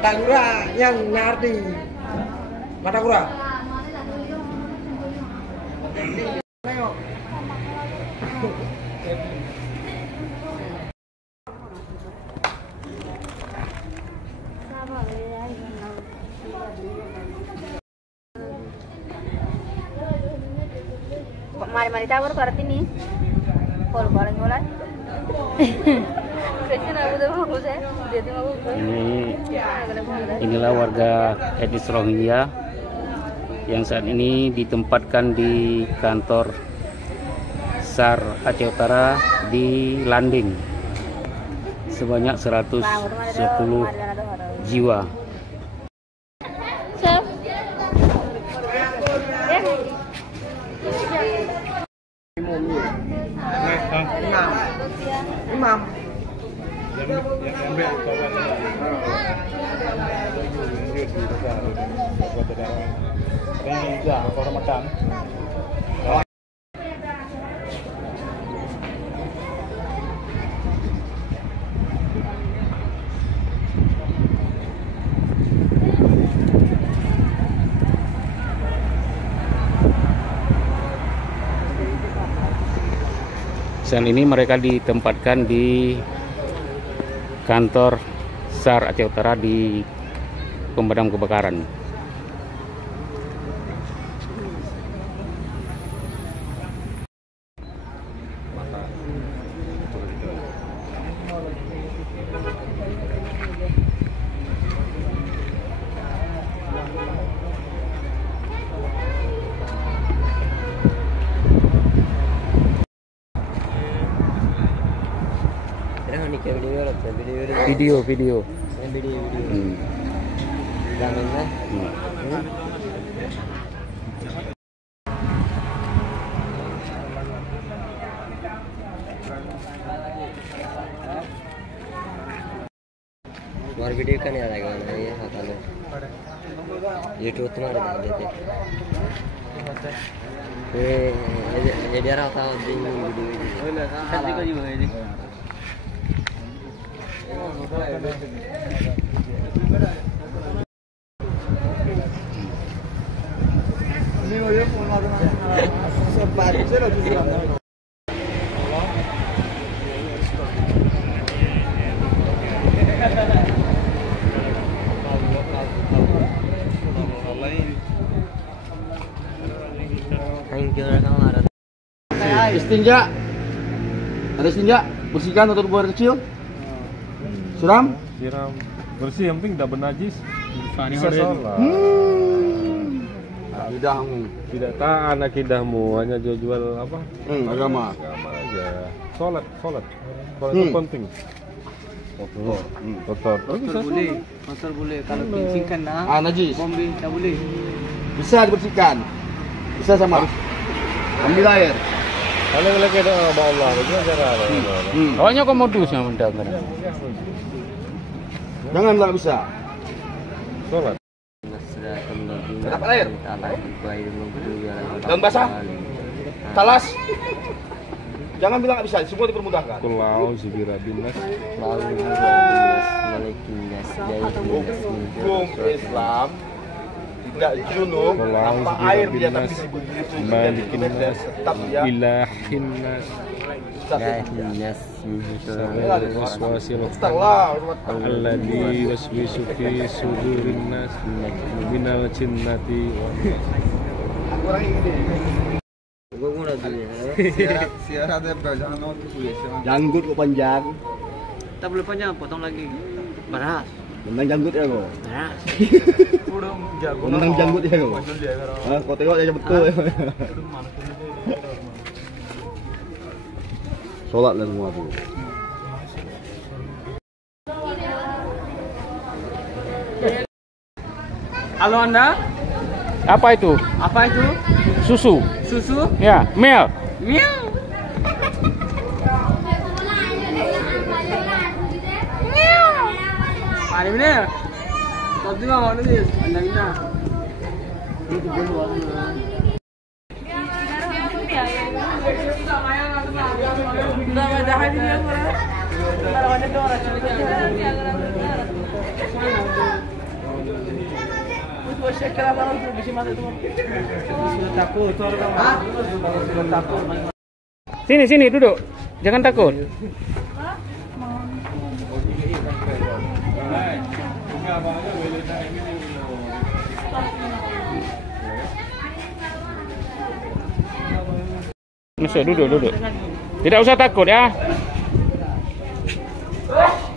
Mata Kura yang Nardi. Mata Kura. Tengok. Mari tawar karat ini. Kalau barang mulai. Inilah warga etnis Rohingya yang saat ini ditempatkan di kantor SAR Aceh Utara di Landing sebanyak 110 jiwa. Imam. Saat ini mereka ditempatkan di kantor SAR Aceh Utara di pemadam kebakaran. Video. और वीडियो का नहीं आ रहा है ये हाथा लो YouTube तुम्हारे डाल देते ये dia rata di video cantik kok juga ini Istinja. Ada istinja? Bersihkan untuk buang air kecil. Siram? Siram. Bersih, yang penting tidak bernajis. Bisa sholat. Akidahmu. Tidak tahan akidahmu, hanya jual apa? Agama. Agama aja. Sholat itu penting. Kotor. Kotor boleh. Kalau bersihkan Najis. Bombi tak boleh. Bisa dibersihkan. Bisa sama. Ambil air. Kalau lagi ada Allah, bagaimana cara? Awalnya kok modus yang mendengar. Jangan nggak bisa. Sholat. Dapat air. Daun basah. Talas. Jangan bilang nggak bisa. Semua dipermudahkan. Kulau sibira binas. Hukum Islam tidak junub tanpa air dia tapi malikin nas tetap ya. Ilahin nas. Alladzi waswisu fi sudurin nas minal jinnati Kurang ini. Janggut kok panjang. Tak boleh panjang, potong lagi. Panas. Menang janggut ya kok. Panas. Menang janggut ya kok. Kau tengok aja betul. Sholat lah semua tuh. Halo Anda? Apa itu? Apa itu? Susu. Susu? Ya, milk. Miau. Mari bener. Tadi mah mau nih, Anda minta. Itu boleh banget. Sini sini duduk. Jangan takut. Masuk duduk duduk. Tidak usah takut ya. Hah?